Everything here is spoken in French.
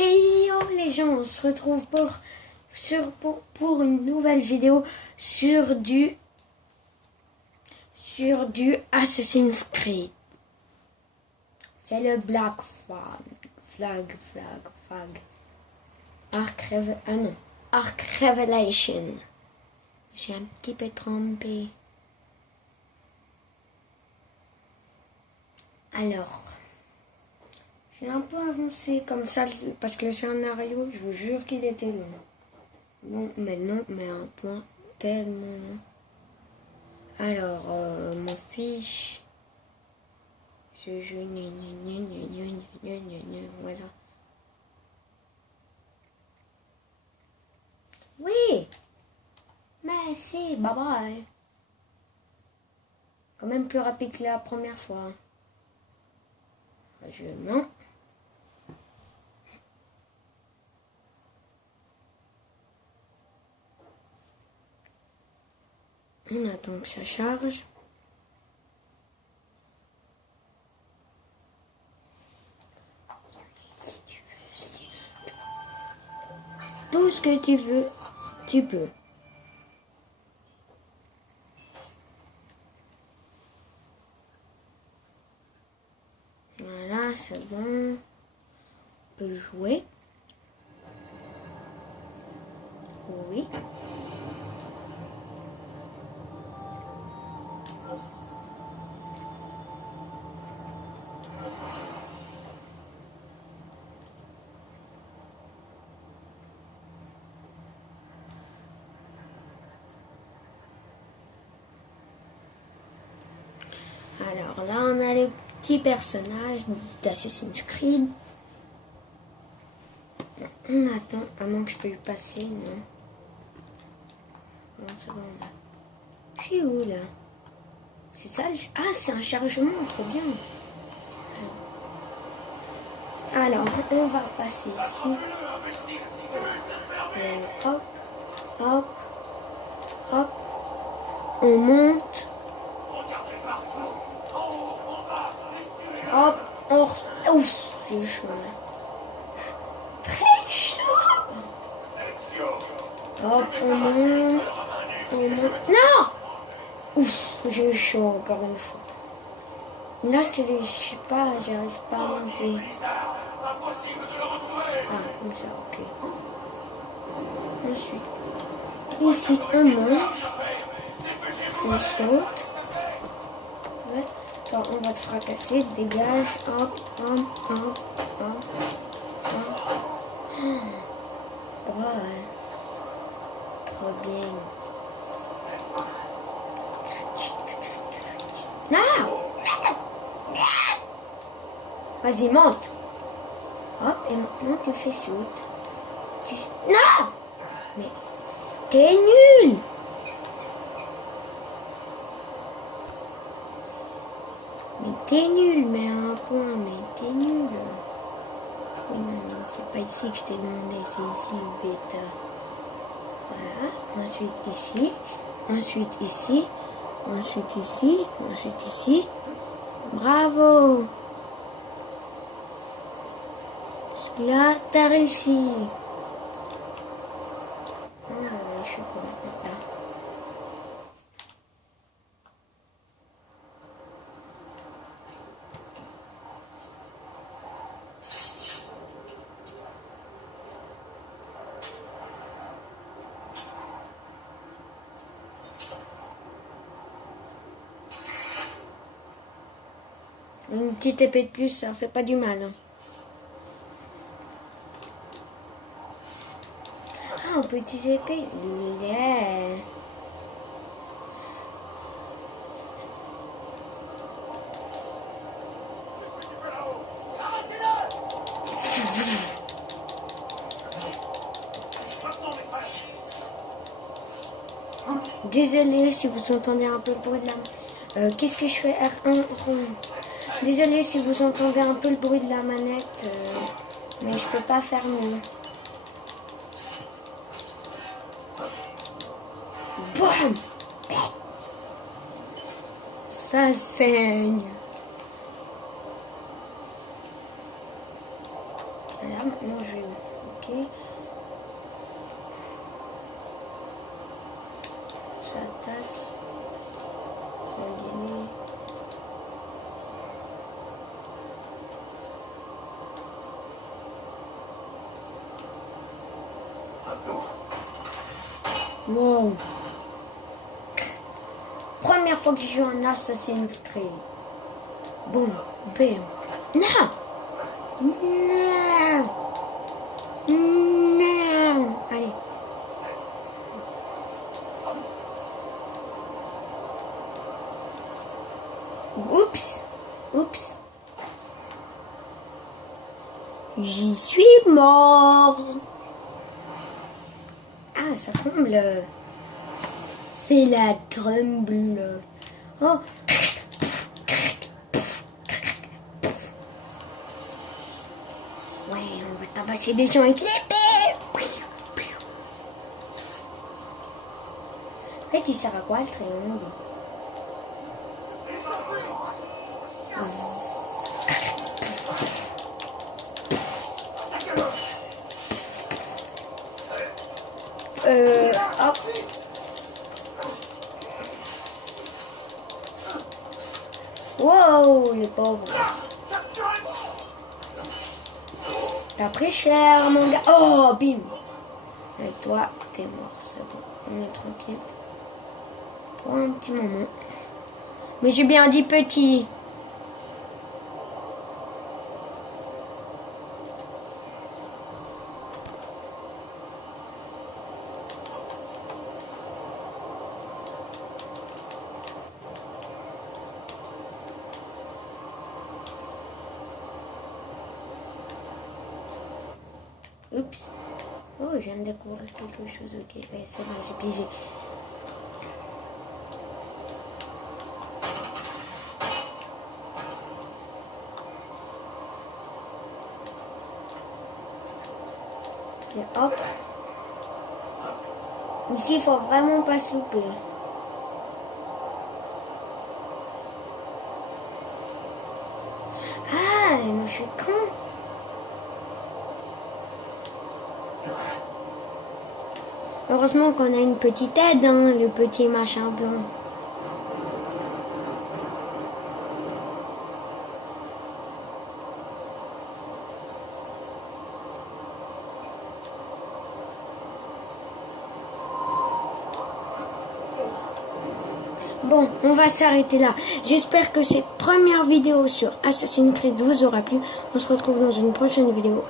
Et yo les gens, on se retrouve pour une nouvelle vidéo sur du Assassin's Creed. C'est le Black Flag. Ark Revelation. J'ai un petit peu trompé. Alors, j'ai un peu avancé comme ça parce que le scénario, je vous jure qu'il était long. Non, mais un point tellement long. Alors, mon fiche. Je joue. Voilà. Oui! Merci, bye bye. Quand même plus rapide que la première fois. Je mens. On attend que ça charge. Tout ce que tu veux, tu peux. Voilà, c'est bon. On peut jouer. Oui. Alors là, on a les petits personnages d'Assassin's Creed. On attend, à moins que je peux lui passer, non. Non, c'est bon, là. Je suis où, là? C'est ça? Ah, c'est un chargement, trop bien. Alors, on va passer ici. Hop, hop, hop. On monte. Hop, ouf, j'ai eu chaud là. Très chaud. Hop, on monte. Non. Ouf, j'ai eu chaud encore une fois. Là, je sais pas, j'arrive pas à monter. Ah, comme ça, ok. Ensuite, ici, on monte. On saute. Ouais. Attends, on va te fracasser, dégage, hop. Ouais. Trop bien. Non! Vas-y, monte. Hop, et maintenant tu fais saute. Non! Mais t'es nul! Mais t'es nul, mais un point, mais t'es nul. Oui, non, c'est pas ici que je t'ai demandé, c'est ici, bêta. Voilà, ensuite ici, ensuite ici, ensuite ici, ensuite ici. Bravo! Là, t'as réussi. Ah, je suis contente là. Une petite épée de plus, ça fait pas du mal. Hein. Ah, on peut utiliser l'épée. Yeah. Oh, désolé si vous entendez un peu le bruit de la... Qu'est-ce que je fais? R1 rond. Désolé si vous entendez un peu le bruit de la manette, mais je peux pas faire mieux. Boum! Ça saigne. Voilà, maintenant je vais... Ok. J'attaque. On dirait... Wow. Première fois que je joue un Assassin's Creed. Boum, bam. Non. Non. Non. Allez. Oups. Oups. J'y suis mort. Ah, ça tremble. C'est la tremble. Oh. Ouais, on va tabasser des gens avec l'épée. En fait, il sert à quoi le triangle? Hop. Wow, les pauvres. T'as pris cher, mon gars. Oh, bim. Et toi, t'es mort, c'est bon. On est tranquille. Pour un petit moment. Mais j'ai bien dit petit. Oups. Oh, je viens de découvrir quelque chose. Ok, ouais, c'est bon, j'ai pigé. Et hop. Ici, il faut vraiment pas se louper. Ah, mais moi je suis con. Heureusement qu'on a une petite aide, hein, le petit machin blanc. Bon, on va s'arrêter là. J'espère que cette première vidéo sur Assassin's Creed vous aura plu. On se retrouve dans une prochaine vidéo.